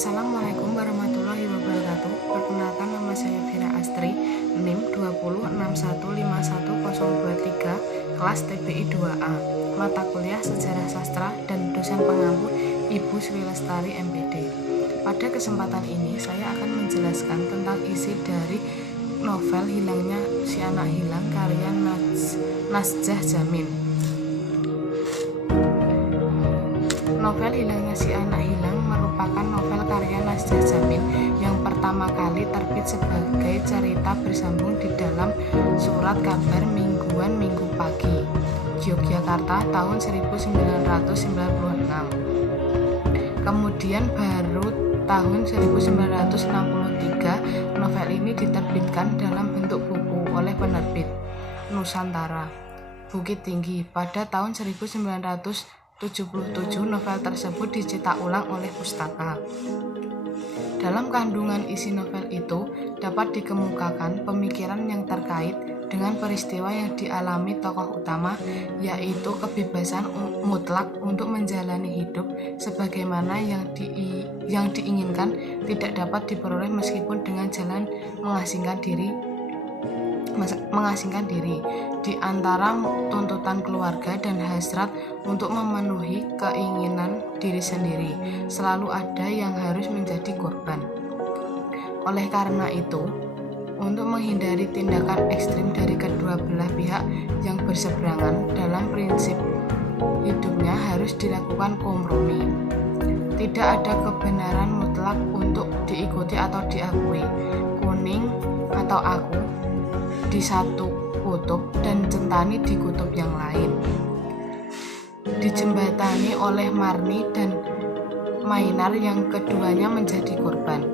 Assalamualaikum warahmatullahi wabarakatuh. Perkenalkan, nama saya Vira Astri, NIM 2061511023, kelas TPI 2A, mata kuliah Sejarah Sastra dan dosen pengampu Ibu Sri Lestari MPD. Pada kesempatan ini saya akan menjelaskan tentang isi dari novel Hilangnya Si Anak Hilang karya Nasjah Jamin. Novel Hilangnya Si Anak Hilang merupakan novel karya Nasjah Jamin yang pertama kali terbit sebagai cerita bersambung di dalam Surat Kabar Mingguan Minggu Pagi, Yogyakarta tahun 1996. Kemudian baru tahun 1963 novel ini diterbitkan dalam bentuk buku oleh penerbit Nusantara Bukit Tinggi. Pada tahun 1977 novel tersebut dicetak ulang oleh Pustaka. Dalam kandungan isi novel itu dapat dikemukakan pemikiran yang terkait dengan peristiwa yang dialami tokoh utama, yaitu kebebasan mutlak untuk menjalani hidup sebagaimana yang diinginkan tidak dapat diperoleh meskipun dengan jalan mengasingkan diri di antara tuntutan keluarga dan hasrat untuk memenuhi keinginan diri sendiri. Selalu ada yang harus menjadi korban. Oleh karena itu, untuk menghindari tindakan ekstrim dari kedua belah pihak yang berseberangan dalam prinsip hidupnya harus dilakukan kompromi. Tidak ada kebenaran mutlak untuk diikuti atau diakui. Kuning atau aku di satu kutub dan Centani di kutub yang lain. Dijembatani oleh Marni dan Mainar yang keduanya menjadi korban.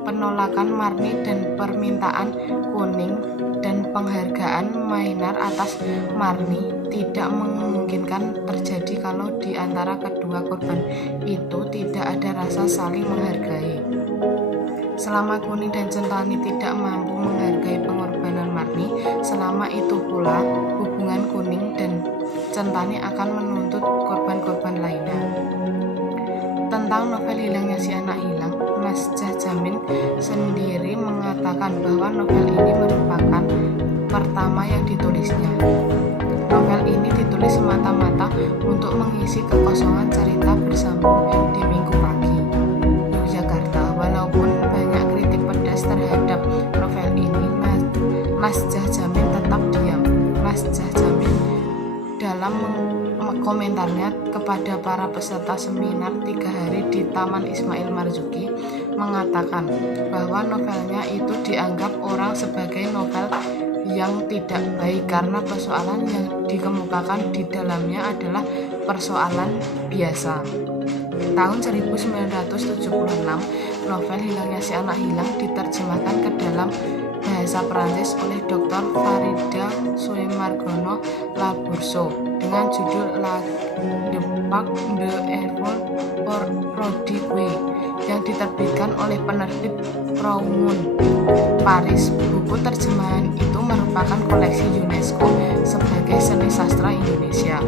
Penolakan Marni dan permintaan Kuning dan penghargaan Mainar atas Marni tidak memungkinkan terjadi kalau di antara kedua korban itu tidak ada rasa saling menghargai. Selama Kuning dan Centani tidak mampu menghargai pengorbanan Marni, selama itu pula hubungan Kuning dan Centani akan menuntut korban-korban lainnya. Tentang novel Hilangnya Si Anak Hilang, Nasjah Jamin sendiri mengatakan bahwa novel ini merupakan pertama yang ditulisnya. Novel ini ditulis semata-mata untuk mengisi kekosongan cerita bersambung di Minggu Pagi, Yogyakarta. Walaupun banyak kritik pedas terhadap novel ini, Nasjah Jamin tetap diam. Nasjah Jamin dalam komentarnya kepada para peserta seminar 3 hari di Taman Ismail Marzuki mengatakan bahwa novelnya itu dianggap orang sebagai novel yang tidak baik karena persoalan yang dikemukakan di dalamnya adalah persoalan biasa. Tahun 1976, novel Hilangnya Si Anak Hilang diterjemahkan ke dalam bahasa Perancis oleh Dr. Farida Soemargono Labourseau dengan judul La Départ de Erol Prodigue yang diterbitkan oleh penerbit Proumun, Paris. Buku terjemahan itu merupakan koleksi UNESCO sebagai seni sastra Indonesia.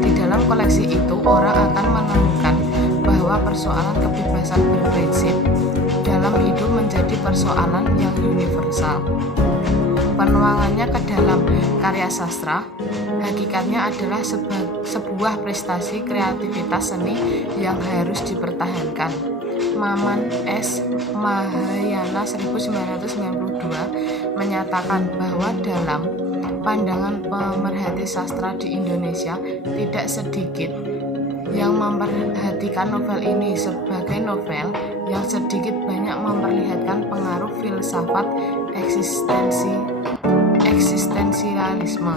Di dalam koleksi itu, orang akan menemukan bahwa persoalan kebebasan berprinsip dalam hidup menjadi persoalan yang universal. Penuangannya ke dalam karya sastra hakikatnya adalah sebuah prestasi kreativitas seni yang harus dipertahankan. Maman S. Mahayana 1992 menyatakan bahwa dalam pandangan pemerhati sastra di Indonesia tidak sedikit yang memperhatikan novel ini sebagai novel yang sedikit banyak memperlihatkan pengaruh filsafat eksistensialisme.